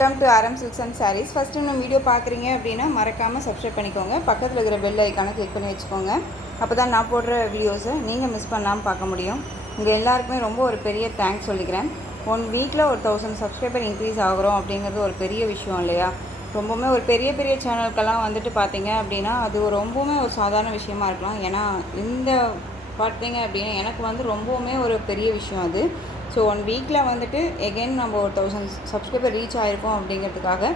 Welcome to Aaram silks and sarees. First time நம்ம வீடியோ பார்க்குறீங்க அப்படின்னா மறக்காமல் சப்ஸ்கிரைப் பண்ணிக்கோங்க. பக்கத்தில் இருக்கிற பெல் ஐக்கானை கிளிக் பண்ணி வச்சுக்கோங்க. அப்போ தான் நான் போடுற வீடியோஸை நீங்கள் மிஸ் பண்ணாமல் பார்க்க முடியும். உங்கள் எல்லாருக்குமே ரொம்ப ஒரு பெரிய தேங்க்ஸ் சொல்லிக்கிறேன். 1 வீக்கில் ஒரு 1000 சப்ஸ்கிரைபர் இன்க்ரீஸ் ஆகிறோம் அப்படிங்கிறது ஒரு பெரிய விஷயம் இல்லையா? ரொம்பவுமே ஒரு பெரிய பெரிய சேனலுக்கெல்லாம் வந்துட்டு பார்த்தீங்க அப்படின்னா அது ரொம்பவுமே ஒரு சாதாரண விஷயமா இருக்கலாம். ஏன்னா இந்த பார்த்தீங்க அப்படின்னா எனக்கு வந்து ரொம்பவுமே ஒரு பெரிய விஷயம் அது. ஸோ 1 வீக்கில் வந்துட்டு எகெயின் நம்ம ஒரு 1000 சப்ஸ்கிரைபர் ரீச் ஆகிருக்கோம் அப்படிங்கிறதுக்காக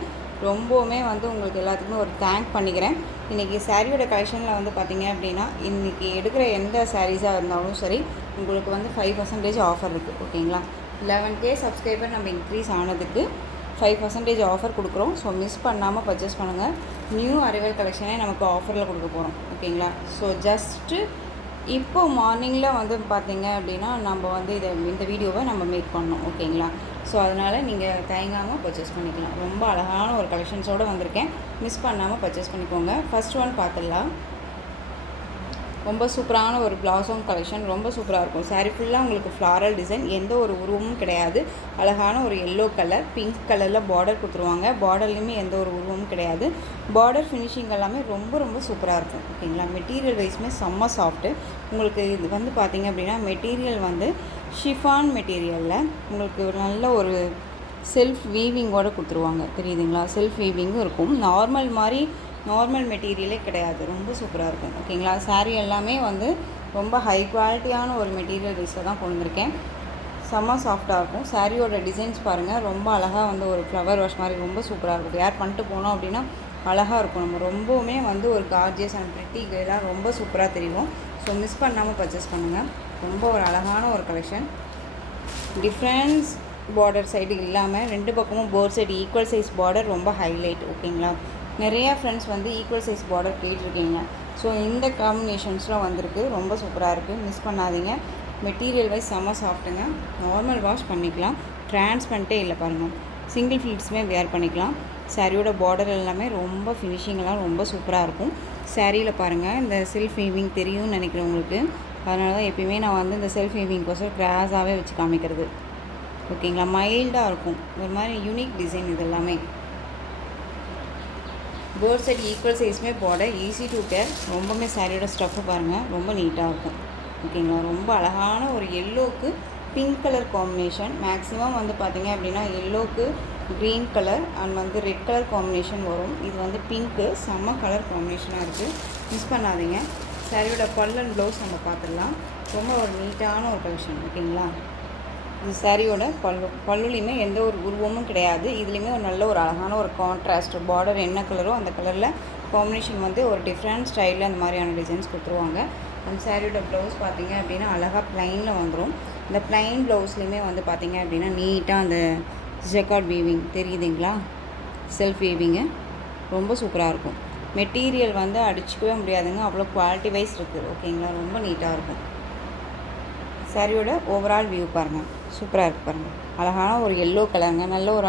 ரொம்பவுமே வந்து உங்களுக்கு எல்லாத்துக்குமே ஒரு தேங்க் பண்ணிக்கிறேன். இன்றைக்கி சாரியோட கலெக்ஷனில் வந்து பார்த்திங்க அப்படின்னா இன்றைக்கி எடுக்கிற எந்த சாரீஸாக இருந்தாலும் சரி உங்களுக்கு வந்து 5% ஆஃபர் இருக்குது. ஓகேங்களா? 11K சப்ஸ்கிரைபர் நம்ம இன்க்ரீஸ் ஆனதுக்கு 5% ஆஃபர் கொடுக்குறோம். ஸோ மிஸ் பண்ணாமல் பர்ச்சேஸ் பண்ணுங்கள். நியூ அரைவல் கலெக்ஷனே நமக்கு ஆஃபரில் கொடுக்க போகிறோம். ஓகேங்களா? ஸோ ஜஸ்ட்டு இப்போது மார்னிங்கில் வந்து பார்த்திங்க அப்படின்னா நம்ம வந்து இந்த வீடியோவை நம்ம மேக் பண்ணோம். ஓகேங்களா? ஸோ அதனால் நீங்கள் தயங்காமல் பர்ச்சேஸ் பண்ணிக்கலாம். ரொம்ப அழகான ஒரு கலெக்ஷன்ஸோடு வந்திருக்கேன். மிஸ் பண்ணாமல் பர்ச்சேஸ் பண்ணிக்கோங்க. ஃபஸ்ட் ஒன் பார்த்துடலாம். ரொம்ப சூப்பரான ஒரு பிளாசம் கலெக்ஷன், ரொம்ப சூப்பராக இருக்கும். சாரீ ஃபுல்லாக உங்களுக்கு ஃப்ளாரல் டிசைன், எந்த ஒரு உருவமும் கிடையாது. அழகான ஒரு எல்லோ கலர், பிங்க் கலரில் பார்டர் கொடுத்துருவாங்க. பார்டர்லேயுமே எந்த ஒரு உருவமும் கிடையாது. பார்டர் ஃபினிஷிங் எல்லாமே ரொம்ப ரொம்ப சூப்பராக இருக்கும். ஓகேங்களா? மெட்டீரியல் வைஸ்மே செம்ம சாஃப்ட்டு. உங்களுக்கு இது வந்து பார்த்திங்க அப்படின்னா மெட்டீரியல் வந்து ஷிஃபான் மெட்டீரியலில் உங்களுக்கு நல்ல ஒரு செல்ஃப் வீவிங்கோடு கொடுத்துருவாங்க. தெரியுதுங்களா? செல்ஃப் வீவிங்கும் இருக்கும். நார்மல் மெட்டீரியலே கிடையாது. ரொம்ப சூப்பராக இருக்கும். ஓகேங்களா? சாரீ எல்லாமே வந்து ரொம்ப ஹை குவாலிட்டியான ஒரு மெட்டீரியல் வைஸில் தான் கொண்டு வந்திருக்கேன். செம்ம சாஃப்டாக இருக்கும். சாரியோட டிசைன்ஸ் பாருங்கள், ரொம்ப அழகாக வந்து ஒரு ஃப்ளவர் வாஷ் மாதிரி ரொம்ப சூப்பராக இருக்கும். வேர் பண்ணிட்டு போனோம் அப்படின்னா அழகாக இருக்கும். நம்ம ரொம்பவுமே வந்து ஒரு கார்ஜியஸ் அண்ட் பிரிட்டி கேர்ளாக ரொம்ப சூப்பராக தெரியும். ஸோ மிஸ் பண்ணாமல் பர்ச்சேஸ் பண்ணுங்கள். ரொம்ப ஒரு அழகான ஒரு கலெக்ஷன். டிஃப்ரென்ஸ் பார்டர் சைடு இல்லாமல் 2 பக்கமும் போர் சைடு ஈக்குவல் சைஸ் பார்டர் ரொம்ப ஹைலைட். ஓகேங்களா? நிறையா ஃப்ரெண்ட்ஸ் வந்து ஈக்குவல் சைஸ் பார்டர் கேட்டிருக்கீங்க. ஸோ இந்த காம்பினேஷன்ஸில் வந்திருக்கு. ரொம்ப சூப்பராக இருக்குது. மிஸ் பண்ணாதீங்க. மெட்டீரியல் வைஸ் செம்ம சாஃப்ட்டுங்க. நார்மல் வாஷ் பண்ணிக்கலாம். டிரான்ஸ்பரண்ட்டே இல்லை பாருங்கள். சிங்கிள் ஃப்ளீட்ஸுமே வேர் பண்ணிக்கலாம். சாரியோட பார்டர் எல்லாமே ரொம்ப ஃபினிஷிங்கெல்லாம் ரொம்ப சூப்பராக இருக்கும். சாரியில் பாருங்கள், இந்த செல்ஃப் வீவிங் தெரியும்னு நினைக்கிறேன் உங்களுக்கு. அதனால தான் எப்பயுமே நான் வந்து இந்த செல்ஃப் வீவிங்கோசம் கிராஸாகவே வச்சு காமிக்கிறது. ஓகேங்களா? மைல்டாக இருக்கும். ஒரு மாதிரி யூனிக் டிசைன் இது எல்லாமே. போர் சைட் ஈக்குவல் சைஸுமே பார்டர், ஈஸி டு கேர். ரொம்பவுமே சாரியோட ஸ்டஃப்பு பாருங்கள், ரொம்ப நீட்டாக இருக்கும். ஓகேங்களா? ரொம்ப அழகான ஒரு எல்லோவுக்கு பிங்க் கலர் காம்பினேஷன். மேக்ஸிமம் வந்து பார்த்திங்க அப்படின்னா எல்லோவுக்கு க்ரீன் கலர் அண்ட் வந்து ரெட் கலர் காம்பினேஷன் வரும். இது வந்து பிங்க்கு, செம்ம கலர் காம்பினேஷனாக இருக்குது. மிஸ் பண்ணாதீங்க. சாரியோட பல் அண்ட் ப்ளவுஸ் நம்ம பார்த்துடலாம். ரொம்ப ஒரு நீட்டான ஒரு கலெக்ஷன். ஓகேங்களா? இது சாரியோட பல்லுலையுமே எந்த ஒரு உருவமும் கிடையாது. இதுலேயுமே ஒரு நல்ல ஒரு அழகான ஒரு கான்ட்ராஸ்ட் பார்டர் என்ன கலரோ அந்த கலரில் காம்பினேஷன் வந்து ஒரு டிஃப்ரெண்ட் ஸ்டைலில் அந்த மாதிரியான டிசைன்ஸ் கொடுத்துருவாங்க. அந்த சாரியோட ப்ளவுஸ் பார்த்திங்க அப்படின்னா அழகாக ப்ளைனில் வந்துடும். இந்த ப்ளைன் ப்ளவுஸ்லேயுமே வந்து பார்த்திங்க அப்படின்னா நீட்டாக அந்த ஜெக்கார்ட் வீவிங் தெரியுதுங்களா? செல்ஃப் வீவிங்கு ரொம்ப சூப்பராக இருக்கும். மெட்டீரியல் வந்து அடிச்சிக்கவே முடியாதுங்க, அவ்வளோ குவாலிட்டி வைஸ் இருக்குது. ஓகேங்களா? ரொம்ப நீட்டாக இருக்கும். சாரியோட ஓவரால் வியூ பாருங்கள், சூப்பராக இருக்குது பாருங்கள். அழகான ஒரு எல்லோ கலருங்க. நல்ல ஒரு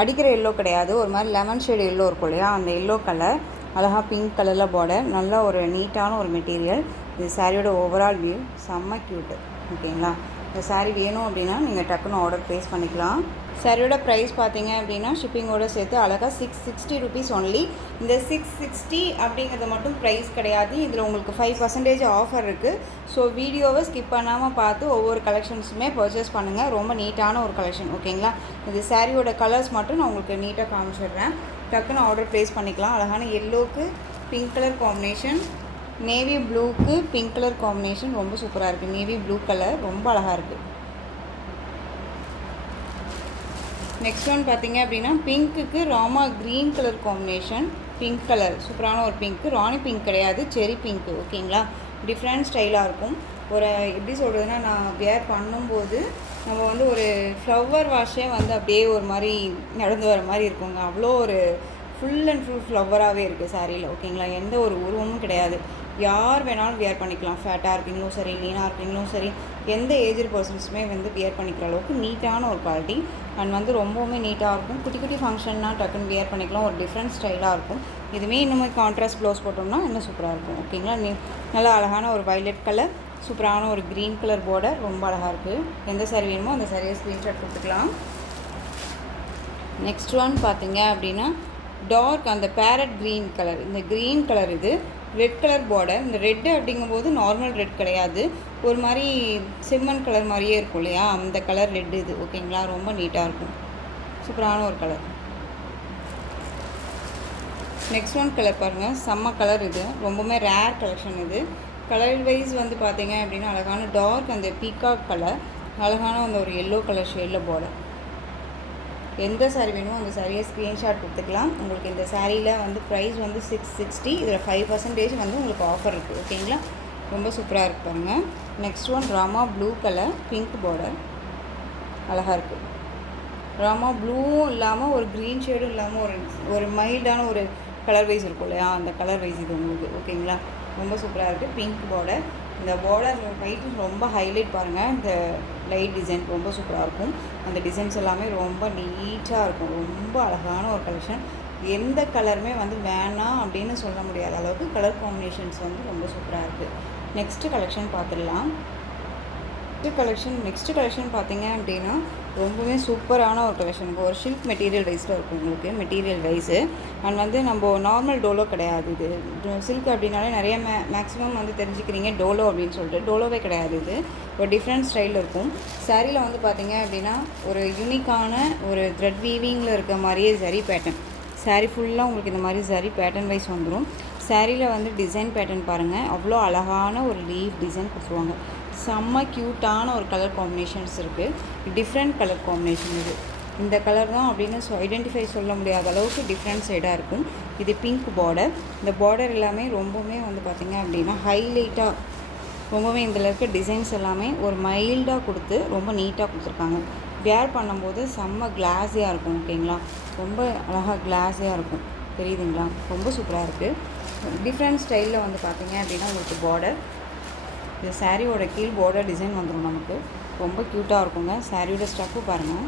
அடிக்கிற எல்லோ கிடையாது, ஒரு மாதிரி லெமன் ஷேடு எல்லோ இருக்கும் இல்லையா? அந்த எல்லோ கலர் அழகாக பிங்க் கலரில் பார்டர், நல்ல ஒரு நீட்டான ஒரு மெட்டீரியல். இது சாரியோட ஓவரால் வியூ செம்ம க்யூட்டு. ஓகேங்களா? இந்த சாரீ வேணும் அப்படின்னா நீங்கள் டக்குன்னு ஆர்டர் ப்ளேஸ் பண்ணிக்கலாம். சாரியோட ப்ரைஸ் பார்த்தீங்க அப்படின்னா ஷிப்பிங்கோடு சேர்த்து அழகாக 660 ருபீஸ் ஒன்லி. இந்த 660 அப்படிங்கிறது மட்டும் ப்ரைஸ் கிடையாது, இதில் உங்களுக்கு 5% ஆஃபர் இருக்குது. ஸோ வீடியோவை ஸ்கிப் பண்ணாமல் பார்த்து ஒவ்வொரு கலெக்ஷன்ஸுமே பர்ச்சேஸ் பண்ணுங்கள். ரொம்ப நீட்டான ஒரு கலெக்ஷன். ஓகேங்களா? இது சாரியோட கலர்ஸ் மட்டும் நான் உங்களுக்கு நீட்டாக காமிச்சிடுறேன். டக்குன்னு ஆர்டர் ப்ளேஸ் பண்ணிக்கலாம். அழகான எல்லோவுக்கு பிங்க் கலர் காம்பினேஷன், நேவி ப்ளூக்கு பிங்க் கலர் காம்பினேஷன் ரொம்ப சூப்பராக இருக்குது. நேவி ப்ளூ கலர் ரொம்ப அழகாக இருக்குது. நெக்ஸ்ட் ஒன் பார்த்திங்க அப்படின்னா பிங்க்குக்கு Rama green colour combination. Pink colour சூப்பரான ஒரு பிங்க்கு, ராணி பிங்க் கிடையாது, செரி பிங்க்கு. ஓகேங்களா? டிஃப்ரெண்ட் ஸ்டைலாக இருக்கும். ஒரு எப்படி சொல்கிறதுனா, நான் வேர் பண்ணும்போது நம்ம வந்து ஒரு ஃப்ளவர் வாஷே வந்து அப்படியே ஒரு மாதிரி நடந்து வர மாதிரி இருக்குங்க. அவ்வளோ ஒரு ஃபுல் அண்ட் ஃபுல் ஃப்ளவராகவே இருக்குது சாரியில். ஓகேங்களா? எந்த ஒரு உருவமும் கிடையாது. யார் வேணாலும் வியர் பண்ணிக்கலாம். ஃபேட்டாக இருக்கீங்களும் சரி, லீனாக இருக்கீங்களும் சரி, எந்த ஏஜ்டு பர்சன்ஸுமே வந்து வியர் பண்ணிக்கிற அளவுக்கு நீட்டான ஒரு குவாலிட்டி அண்ட் வந்து ரொம்பவுமே நீட்டாக இருக்கும். குட்டி குட்டி ஃபங்க்ஷன்னா டக்குன்னு வியர் பண்ணிக்கலாம். ஒரு டிஃப்ரெண்ட் ஸ்டைலாக இருக்கும். இதுவே இந்த மாதிரி கான்ட்ராஸ்ட் ப்ளவுஸ் போட்டோம்னா இன்னும் சூப்பராக இருக்கும். ஓகேங்களா? நல்லா அழகான ஒரு வைலட் கலர், சூப்பரான ஒரு க்ரீன் கலர் பார்டர் ரொம்ப அழகாக இருக்குது. எந்த சாரீ வேணுமோ அந்த சாரியை ஸ்க்ரீன்ஷாட் கொடுத்துக்கலாம். நெக்ஸ்ட் ஒன் பார்த்தீங்க அப்படின்னா டார்க் அந்த பேரட் க்ரீன் கலர், இந்த க்ரீன் கலர் இது ரெட் கலர் பார்டர். இந்த ரெட்டு அப்படிங்கும்போது நார்மல் ரெட் கிடையாது, ஒரு மாதிரி சிம்மன் கலர் மாதிரியே இருக்கும் இல்லையா, அந்த கலர் ரெட் இது. ஓகேங்களா, ரொம்ப நீட்டாக இருக்கும், சூப்பரான ஒரு கலர். நெக்ஸ்ட் ஒன் கலர் பாருங்கள், செம்ம கலர் இது, ரொம்பவுமே ரேர் கலெக்ஷன் இது. கலர் வைஸ் வந்து பார்த்தீங்க அப்படின்னா அழகான டார்க் அந்த பீகாக் கலர், அழகான அந்த ஒரு எல்லோ கலர் ஷேடில் பார்டர். எந்த சாரீ வேணுமோ அந்த சாரியை ஸ்க்ரீன்ஷாட் கொடுத்துக்கலாம். உங்களுக்கு இந்த சாரியில் வந்து ப்ரைஸ் வந்து 660, இதில் 5% வந்து உங்களுக்கு ஆஃபர் இருக்குது. ஓகேங்களா, ரொம்ப சூப்பராக இருக்குது பாருங்கள். Next one Rama blue colour, pink border, அழகாக இருக்குது. ராமா ப்ளூவும் இல்லாமல் ஒரு க்ரீன் ஷேடும் இல்லாமல் ஒரு மைல்டான ஒரு கலர் வைஸ் இருக்கும் இல்லையா, அந்த கலர் வைஸ் இது உங்களுக்கு. ஓகேங்களா, ரொம்ப சூப்பராக இருக்குது. பிங்க் பார்டர், இந்த பார்டர் ஒயிட் ரொம்ப ஹைலைட் பாருங்கள். இந்த லைட் டிசைன் ரொம்ப சூப்பராக இருக்கும். அந்த டிசைன்ஸ் எல்லாமே ரொம்ப நீட்டாக இருக்கும், ரொம்ப அழகான ஒரு கலெக்ஷன். எந்த கலருமே வந்து வேணாம் அப்படின்னு சொல்ல முடியாத அளவுக்கு கலர் காம்பினேஷன்ஸ் வந்து ரொம்ப சூப்பராக இருக்குது. நெக்ஸ்ட்டு கலெக்ஷன் பார்த்துடலாம். நெக்ஸ்ட்டு கலெக்ஷன் பார்த்தீங்க அப்படின்னா ரொம்பவே சூப்பரான ஒரு கலெக்ஷன். ஒரு சில்க் மெட்டீரியல் வைஸில் இருக்கும் உங்களுக்கு, மெட்டீரியல் வைஸு. அண்ட் வந்து நம்ம நார்மல் டோலோ கிடையாது இது. சில்க் அப்படின்னாலே நிறைய மேக்ஸிமம் வந்து தெரிஞ்சுக்கிறீங்க டோலோ அப்படின்னு சொல்லிட்டு. டோலோவே கிடையாது இது, ஒரு டிஃப்ரெண்ட் ஸ்டைலில் இருக்கும். சாரியில் வந்து பார்த்தீங்க அப்படின்னா ஒரு யூனிக்கான ஒரு த்ரெட் வீவிங்கில் இருக்க மாதிரியே சரி பேட்டர்ன். சாரீ ஃபுல்லாக உங்களுக்கு இந்த மாதிரி சரி பேட்டர்ன் வைஸ் வந்துடும். சாரியில் வந்து டிசைன் பேட்டர்ன் பாருங்கள், அவ்வளோ அழகான ஒரு லீஃப் டிசைன் கொடுத்துருவாங்க. செம்ம க்யூட்டான ஒரு கலர் காம்பினேஷன்ஸ் இருக்குது, டிஃப்ரெண்ட் கலர் காம்பினேஷன் இது. இந்த கலர் தான் அப்படின்னு ஐடென்டிஃபை சொல்ல முடியாத அளவுக்கு டிஃப்ரெண்ட் சைடாக இருக்கும். இது பிங்க் பார்டர். இந்த பார்டர் எல்லாமே ரொம்பவுமே வந்து பார்த்திங்க அப்படின்னா ஹைலைட்டாக, ரொம்பவே இதில் இருக்க டிசைன்ஸ் எல்லாமே ஒரு மைல்டாக கொடுத்து ரொம்ப நீட்டாக கொடுத்துருக்காங்க. வேர் பண்ணும்போது செம்ம கிளாஸியாக இருக்கும். ஓகேங்களா, ரொம்ப அழகாக கிளாஸியாக இருக்கும், தெரியுதுங்களா, ரொம்ப சூப்பராக இருக்குது. டிஃப்ரெண்ட் ஸ்டைலில் வந்து பார்த்திங்க அப்படின்னா உங்களுக்கு பார்டர், இந்த சாரியோட கீழ் பார்டர் டிசைன் வந்துடும் நமக்கு, ரொம்ப க்யூட்டாக இருக்குங்க. சாரியோட ஸ்டஃப்பு பாருங்கள்,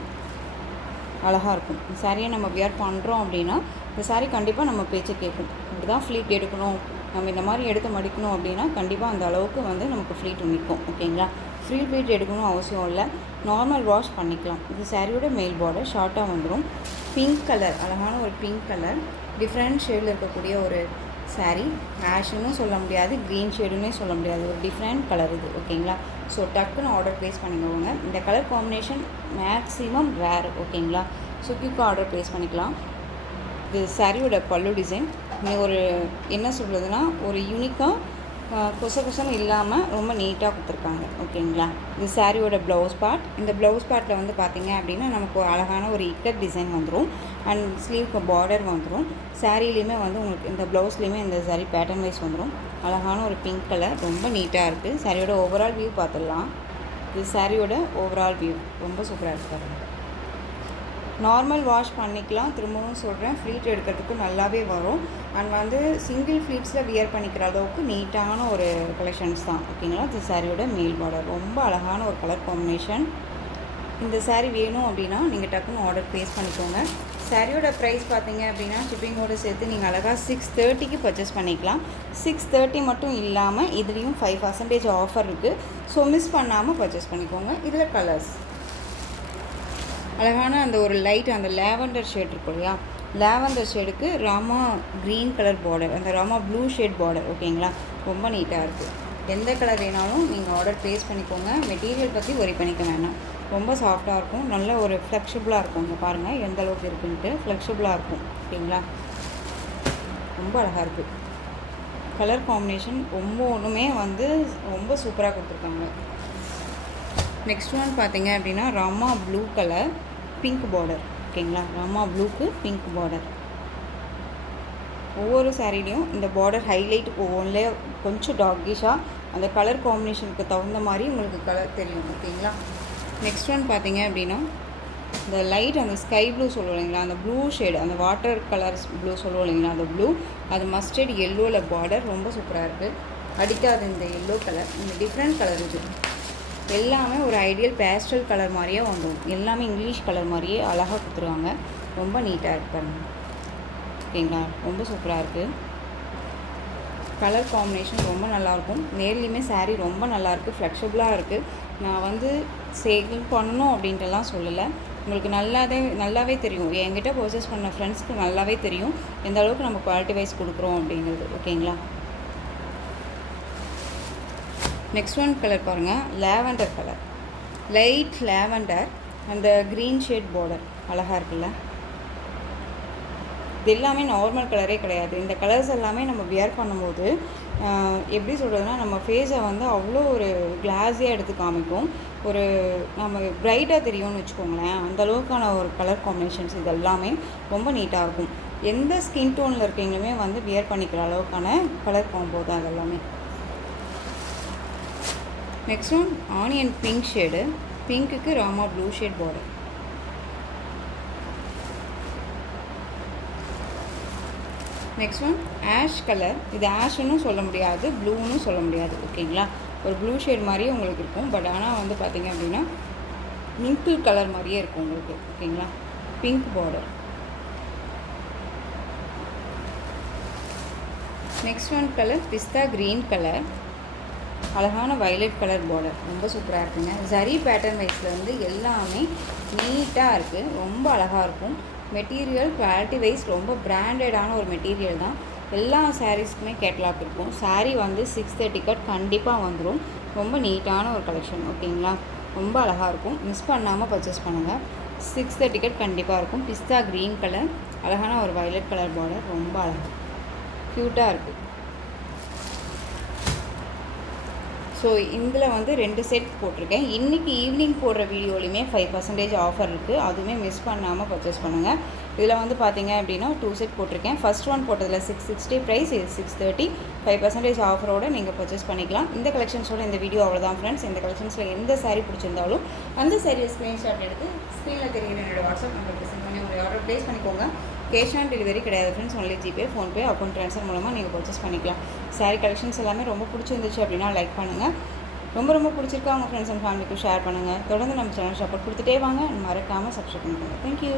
அழகாக இருக்கும். இந்த சாரியை நம்ம வியர் பண்ணுறோம் அப்படின்னா இந்த சாரீ கண்டிப்பாக நம்ம பேச்சை கேட்கும். இப்படி தான் ஃப்ளீட் எடுக்கணும், நம்ம இந்த மாதிரி எடுத்து மடிக்கணும் அப்படின்னா கண்டிப்பாக அந்த அளவுக்கு வந்து நமக்கு ஃப்ளீட் நிற்கும். ஓகேங்களா, ஃப்ரீ ப்ளீட் எடுக்கணும் அவசியம் இல்லை, நார்மல் வாஷ் பண்ணிக்கலாம். இது சாரியோட மெயில் பார்டர் ஷார்ட்டாக வந்துடும். பிங்க் கலர், அழகான ஒரு பிங்க் கலர், டிஃப்ரெண்ட் ஷேடில் இருக்கக்கூடிய ஒரு சாரீ. ஆஷ்னு சொல்ல முடியாது, க்ரீன் ஷேடுன்னே சொல்ல முடியாது, ஒரு டிஃப்ரெண்ட் கலர் இது. ஓகேங்களா, ஸோ டக்குன்னு ஆர்டர் ப்ளேஸ் பண்ணிக்கோங்க. இந்த கலர் காம்பினேஷன் மேக்ஸிமம் ரேர். ஓகேங்களா, ஸோ குயிக்காக ஆர்டர் ப்ளேஸ் பண்ணிக்கலாம். இது சாரியோட பல்லு டிசைன் ஒரு என்ன சொல்கிறதுனா ஒரு யூனிக்காக கொசன்னு இல்லாமல் ரொம்ப நீட்டாக கொடுத்துருக்காங்க. ஓகேங்களா, இது சாரியோட ப்ளவுஸ் பார்ட். இந்த ப்ளவுஸ் பார்ட்டில் வந்து பார்த்திங்க அப்படின்னா நமக்கு அழகான ஒரு இக்கட் டிசைன் வந்துடும் அண்ட் ஸ்லீவ்க்கு பார்டர் வந்துடும். சாரிலையுமே வந்து உங்களுக்கு இந்த ப்ளவுஸ்லேயுமே இந்த சாரி பேட்டர்ன் வைஸ் வந்துடும். அழகான ஒரு பிங்க் கலர், ரொம்ப நீட்டாக இருக்குது. சாரியோட ஓவரால் வியூ பார்த்துடலாம். இது சாரியோட ஓவரால் வியூ ரொம்ப சூப்பராக இருக்குது. நார்மல் வாஷ் பண்ணிக்கலாம், திரும்பவும் சொல்கிறேன், ஃப்ளீட் எடுக்கிறதுக்கு நல்லாவே வரும். அண்ட் வந்து சிங்கிள் ஃப்ளீட்ஸில் வியர் பண்ணிக்கிற அளவுக்கு நீட்டான ஒரு கலெக்ஷன்ஸ் தான். ஓகேங்களா, இந்த சாரியோட மேல் பார்டர் ரொம்ப அழகான ஒரு கலர் காம்பினேஷன். இந்த சாரீ வேணும் அப்படின்னா நீங்கள் டக்குன்னு ஆர்டர் ப்ளேஸ் பண்ணிக்கோங்க. சாரியோட ப்ரைஸ் பார்த்தீங்க அப்படின்னா ஷிப்பிங்கோடு சேர்த்து நீங்கள் அழகாக 630க்கு பர்ச்சேஸ் பண்ணிக்கலாம். 630 மட்டும் இல்லாமல் இதுலேயும் 5% ஆஃபர் இருக்குது. ஸோ மிஸ் பண்ணாமல் பர்ச்சேஸ் பண்ணிக்கோங்க. இதில் கலர்ஸ் அழகான அந்த ஒரு லைட் அந்த லேவண்டர் ஷேட் இருக்கும் இல்லையா, லேவண்டர் ஷேடுக்கு ராமா க்ரீன் கலர் பார்டர், அந்த ராமா ப்ளூ ஷேட் பார்டர். ஓகேங்களா, ரொம்ப நீட்டாக இருக்குது. எந்த கலர் வேணாலும் நீங்கள் ஆர்டர் ப்ளேஸ் பண்ணிக்கோங்க. மெட்டீரியல் பற்றி ஒரி பண்ணிக்க வேணாம், ரொம்ப சாஃப்டாக இருக்கும், நல்ல ஒரு ஃப்ளெக்சிபிளாக இருக்கும். இங்கே பாருங்கள் எந்த அளவுக்கு இருக்குன்ட்டு, ஃப்ளெக்சிபிளாக இருக்கும். ஓகேங்களா, ரொம்ப அழகாக இருக்குது. கலர் காம்பினேஷன் ரொம்ப ஒன்றுமே வந்து ரொம்ப சூப்பராக கொடுத்துருக்காங்க. நெக்ஸ்ட் ஒன் பார்த்தீங்க அப்படின்னா Rama blue colour pink border. ஓகேங்களா, ராமா ப்ளூக்கு பிங்க் பார்டர். ஒவ்வொரு சாரீலையும் இந்த பார்டர் ஹைலைட் ஒவ்வொன்றிலே கொஞ்சம் டார்கிஷாக அந்த கலர் காம்பினேஷனுக்கு தகுந்த மாதிரி உங்களுக்கு கலர் தெரியும். ஓகேங்களா, நெக்ஸ்ட் ஒன் பார்த்தீங்க அப்படின்னா இந்த லைட் அந்த ஸ்கை ப்ளூ சொல்லுவோம் இல்லைங்களா, அந்த ப்ளூ ஷேடு, அந்த வாட்டர் கலர்ஸ் ப்ளூ சொல்லுவோம் இல்லைங்களா, அந்த ப்ளூ, அது மஸ்டர்ட் எல்லோவில் பார்டர் ரொம்ப சூப்பராக இருக்குது. அடிக்காது இந்த எல்லோ கலர், இந்த டிஃப்ரெண்ட் கலர் இது எல்லாமே ஒரு ஐடியல் பேஸ்டல் கலர் மாதிரியே வந்துடும். எல்லாமே இங்கிலீஷ் கலர் மாதிரியே அழகாக கொடுத்துருவாங்க. ரொம்ப நீட்டாக இருப்பாங்க. ஓகேங்களா, ரொம்ப சூப்பராக இருக்குது. கலர் காம்பினேஷன் ரொம்ப நல்லாயிருக்கும். நேர்லேயுமே சாரீ ரொம்ப நல்லாயிருக்கு, ஃப்ளெக்சிபிளாக இருக்குது. நான் வந்து சேல் பண்ணணும் அப்படின்ட்டுலாம் சொல்லலை, உங்களுக்கு நல்லாவே தெரியும். என்கிட்ட பர்ச்சேஸ் பண்ண ஃப்ரெண்ட்ஸ்க்கு நல்லாவே தெரியும் எந்த அளவுக்கு நம்ம குவாலிட்டி வைஸ் கொடுக்குறோம் அப்படிங்கிறது. ஓகேங்களா. நெக்ஸ்ட் ஒன் கலர் பாருங்கள், லேவெண்டர் கலர், லைட் லேவெண்டர், அந்த க்ரீன் ஷேட் பார்டர் அழகாக இருக்குல்ல. இது எல்லாமே நார்மல் கலரே கிடையாது. இந்த கலர்ஸ் எல்லாமே நம்ம வியர் பண்ணும்போது எப்படி சொல்கிறதுனா, நம்ம ஃபேஸை வந்து அவ்வளோ ஒரு கிளாஸியாக எடுத்து காமிக்கும். ஒரு நம்ம பிரைட்டாக தெரியும்னு வச்சுக்கோங்களேன். அந்தளவுக்கான ஒரு கலர் காம்பினேஷன்ஸ் இது எல்லாமே ரொம்ப நீட்டாக இருக்கும். எந்த ஸ்கின் டோனில் இருக்கீங்களுமே வந்து வியர் பண்ணிக்கிற அளவுக்கான கலர் காம்போ தான் அது எல்லாமே. Next one onion pink shade, பிங்க்குக்கு Rama blue shade border. Next one ash colour. இது ஆஷ்னு சொல்ல முடியாது, ப்ளூன்னு சொல்ல முடியாது. ஓகேங்களா. ஒரு ப்ளூ ஷேட் மாதிரியே உங்களுக்கு இருக்கும். பட் ஆனால் வந்து பார்த்திங்க அப்படின்னா மிங்கிள் கலர் மாதிரியே இருக்கும் உங்களுக்கு. ஓகேங்களா. Pink border. Next one colour pista green colour, அழகான வயலட் கலர் பார்டர். ரொம்ப சூப்பராக இருக்குங்க. ஜரி பேட்டர்ன் வைஸில் வந்து எல்லாமே நீட்டாக இருக்குது, ரொம்ப அழகாக இருக்கும். மெட்டீரியல் குவாலிட்டி வைஸ் ரொம்ப பிராண்டடான ஒரு மெட்டீரியல் தான். எல்லா சாரீஸ்க்குமே கேட்லாக் இருக்கும். சாரீ வந்து 630 கட் கண்டிப்பாக வந்துடும். ரொம்ப நீட்டான ஒரு கலெக்ஷன். ஓகேங்களா. ரொம்ப அழகாக இருக்கும். மிஸ் பண்ணாமல் பர்ச்சேஸ் பண்ணுங்கள். 630 கட் கண்டிப்பாக இருக்கும். பிஸ்தா க்ரீன் கலர், அழகான ஒரு வயலட் கலர் பார்டர், ரொம்ப அழகாக க்யூட்டாக இருக்குது. ஸோ இதில் வந்து 2 செட் போட்டிருக்கேன். இன்றைக்கி ஈவினிங் போடுற வீடியோலையுமே 5% ஆஃபர் இருக்குது. அதுவுமே மிஸ் பண்ணாமல் பர்ச்சேஸ் பண்ணுங்கள். இதில் வந்து பார்த்தீங்க அப்படின்னா 2 செட் போட்டிருக்கேன். ஃபஸ்ட் ஒன் போட்டதில் 660 ப்ரைஸ், இது 630. 5% ஆஃபரோடு நீங்கள் பர்ச்சேஸ் பண்ணிக்கலாம். இந்த கலெக்ஷன்ஸோட இந்த வீடியோ அவ்வளோதான் ஃப்ரெண்ட்ஸ். இந்த கலெக்ஷன்ஸில் எந்த சாரீ பிடிச்சிருந்தாலும் அந்த சாரியை ஸ்க்ரீன்ஷாட் எடுத்து ஸ்க்ரீனில் தெரியுற என்னோடய வாட்ஸ்அப் நம்பருக்கு சென்ட் பண்ணி உங்கள் ஆர்டர் ப்ளேஸ் பண்ணிக்கோங்க. கேஷ் ஆன் டெலிவரி கிடையாது friends. Only GPay, PhonePe, account transfer மூலமாக நீங்கள் பர்ச்சேஸ் பண்ணிக்கலாம். சாரீ கலெக்ஷன்ஸ் எல்லாமே ரொம்ப பிடிச்சிருந்துச்சு அப்படின்னா லைக் பண்ணுங்கள். ரொம்ப பிடிச்சிருக்கா உங்கள் ஃப்ரெண்ட்ஸ் அண்ட் ஃபேமிலிக்கு ஷேர் பண்ணுங்கள். தொடர்ந்து நம்ம சேனல் சப்போர்ட் கொடுத்துட்டே வாங்க. மறக்காமல் சப்ஸ்கிரைப் பண்ணிக்கோங்க. தேங்க்யூ.